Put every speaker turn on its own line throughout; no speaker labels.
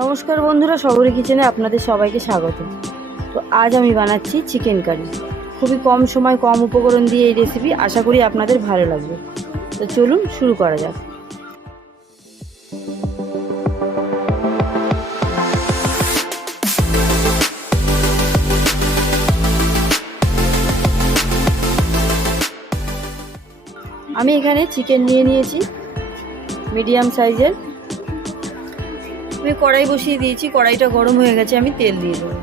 নমস্কার বন্ধুরা, শহরে কিচেনে আপনাদের সবাইকে স্বাগত। তো আজ আমি বানাচ্ছি চিকেন কারি খুবই কম সময়, কম উপকরণ দিয়ে এই রেসিপি আশা করি আপনাদের ভালো লাগবে। তো চলুন শুরু করা যাক। আমি এখানে চিকেন নিয়ে নিয়েছি। মিডিয়াম সাইজের আমি কড়াই বসিয়ে দিয়েছি, কড়াইটা গরম হয়ে গেছে, আমি তেল দিয়ে দেবো।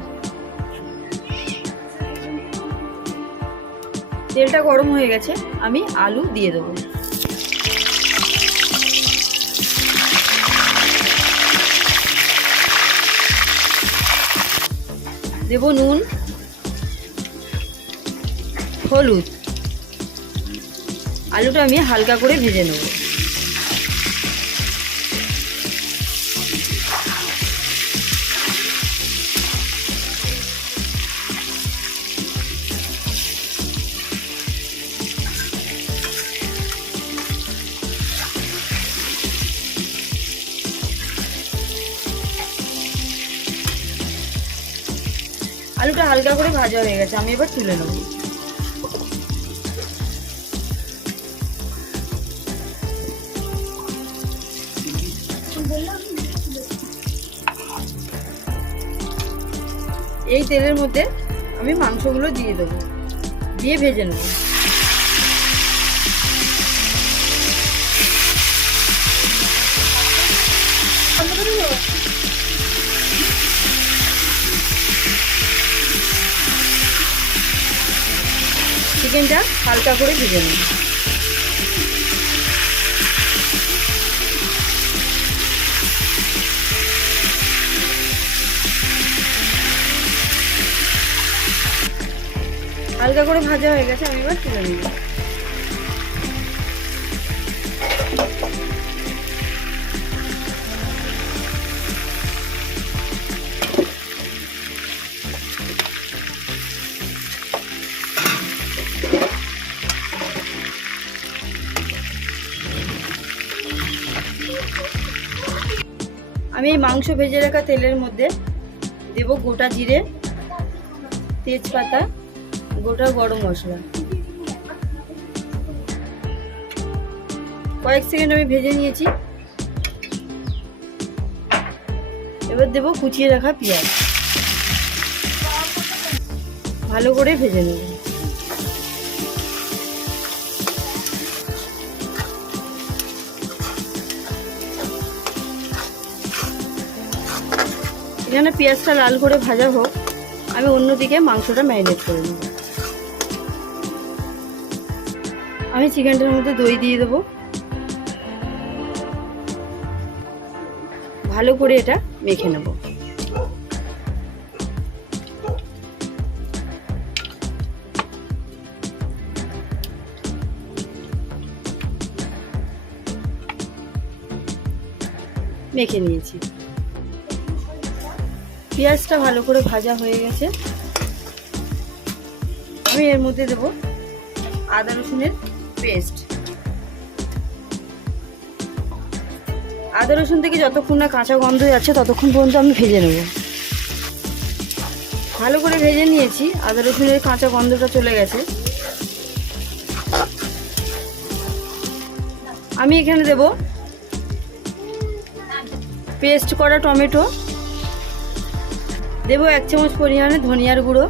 তেলটা গরম হয়ে গেছে, আমি আলু দিয়ে দেবো। দেব নুন, হলুদ। আলুটা আমি হালকা করে ভেজে নেব। আলুটা হালকা করে ভাজা হয়ে গেছে, আমি এবার তুলে নেব। এই তেলের মধ্যে আমি মাংসগুলো দিয়ে দেবো, দিয়ে ভেজে নেব। চিকেনটা হালকা করে ভেজে নিন হালকা করে ভাজা হয়ে গেছে আমি এবার তুলে নিব আমি এই মাংস ভেজে রাখা তেলের মধ্যে দেব গোটা জিরে, তেজপাতা, গোটা গরম মশলা। কয়েক সেকেন্ড আমি ভেজে নিয়েছি। এবার দেব কুচিয়ে রাখা পেঁয়াজ। ভালো করে ভেজে নেব। এখানে পেঁয়াজটা লাল করে ভাজা হোক, আমি অন্যদিকে মাংসটা ম্যারিনেট করে নেব। আমি চিকেনটার মধ্যে দই দিয়ে দেবো। ভালো করে এটা মেখে নেব। মেখে নিয়েছি। পেঁয়াজটা ভালো করে ভাজা হয়ে গেছে। আমি এর মধ্যে দেব আদা রসুনের পেস্ট। আদা রসুন থেকে যতক্ষণ না কাঁচা গন্ধ যাচ্ছে, ততক্ষণ পর্যন্ত আমি ভেজে নেব। ভালো করে ভেজে নিয়েছি, আদা রসুনের কাঁচা গন্ধটা চলে গেছে। আমি এখানে দেব পেস্ট করা টমেটো। দেবো এক চামচ পরিমাণে ধনিয়ার গুঁড়ো,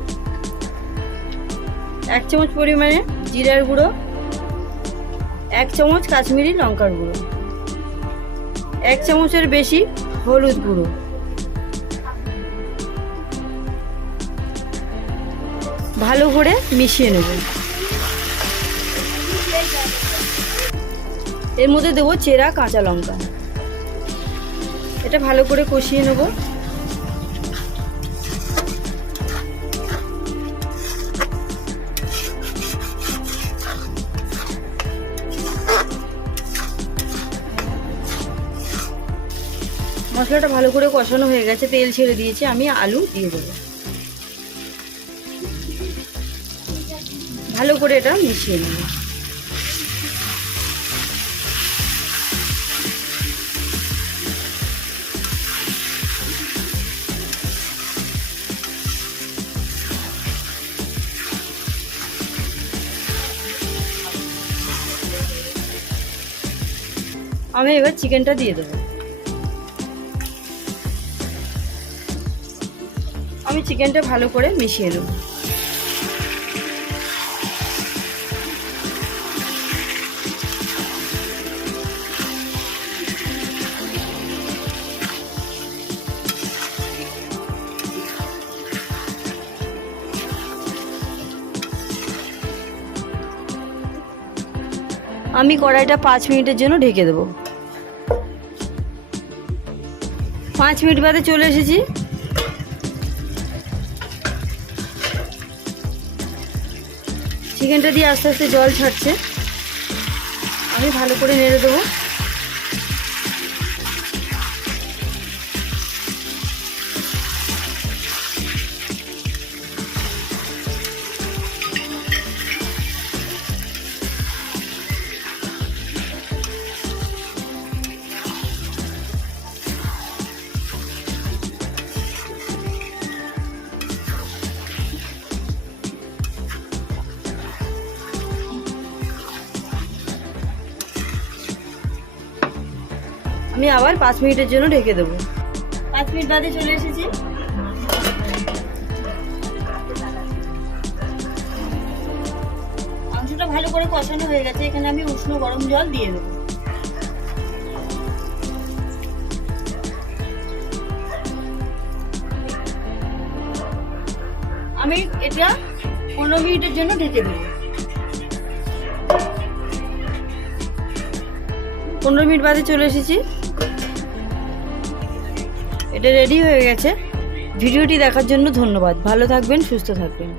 এক চামচ পরিমাণে জিরার গুঁড়ো, এক চামচ কাশ্মীরি লঙ্কার গুঁড়ো, এক চামচের বেশি হলুদ গুঁড়ো। ভালো করে মিশিয়ে নেব। এর মধ্যে দেবো চেরা কাঁচা লঙ্কা। এটা ভালো করে কষিয়ে নেব। মশলাটা ভালো করে কষানো হয়ে গেছে, তেল ছেড়ে দিয়েছি, আমি আলু দিয়ে দেবো। ভালো করে এটা মিশিয়ে নেব। আমি এবার চিকেনটা দিয়ে দেবো। আমি চিকেনটা ভালো করে মিশিয়ে দেবো আমি কড়াইটা পাঁচ মিনিটের জন্য ঢেকে দেবো। পাঁচ মিনিট বাদে চলে এসেছি। চিকেনটা দিয়ে আস্তে আস্তে জল ছাড়ছে। আমি ভালো করে নেড়ে দেবো। আমি আবার পাঁচ মিনিটের জন্য ঢেকে দেবো। পাঁচ মিনিট বাদে চলে এসেছি। মাংসটা ভালো করে কষানো হয়ে গেছে, এখানে আমি উষ্ণ গরম জল দিয়ে দেবো। আমি এটা পনেরো মিনিটের জন্য ঢেকে দেবো। পনেরো মিনিট বাদে চলে এসেছি। এটা রেডি হয়ে গেছে। ভিডিওটি দেখার জন্য ধন্যবাদ। ভালো থাকবেন সুস্থ থাকবেন।